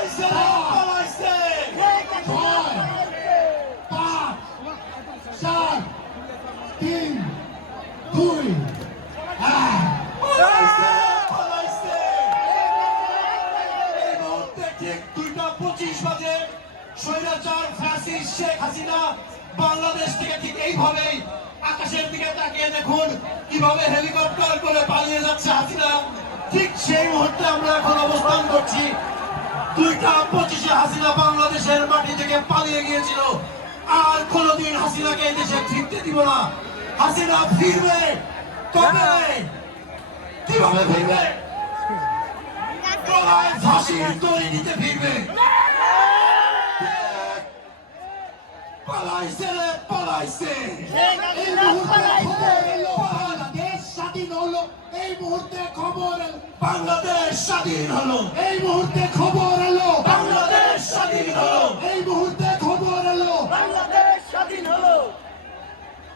পালাইছে রে, পালাইছে। 6, 5, 4, 3, 2, 1। পালাইছে, পালাইছে। এই মুহূর্তে ঠিক 2:25 বাজে স্বৈরাচার ফ্যাসিস্ট শেখ হাসিনা বাংলাদেশ থেকে ঠিক এইভাবেই আকাশের দিকে তাকিয়ে দেখুন কিভাবে হেলিকপ্টার করে পালিয়ে যাচ্ছে হাসিনা। ঠিক সেই মুহূর্তে আমরা এখন অবস্থান করছি। 2:25 হাসিনা বাংলাদেশের মাটি থেকে পালিয়ে গিয়েছিল। আর কোনোদিন হাসিনাকে এই দেশে ফিরতে দিব না। হাসিনা ফিরবে কবে, কিভাবে ফিরবে? গলায় ফাঁসির দড়ি নিতে ফিরবে। পালাইছে রে, পালাইছে। এই মুহূর্তে খবর এলো বাংলাদেশ স্বাধীন হলো। এই মুহূর্তে খবর এলো বাংলাদেশ স্বাধীন হলো। এই মুহূর্তে খবর এলো বাংলাদেশ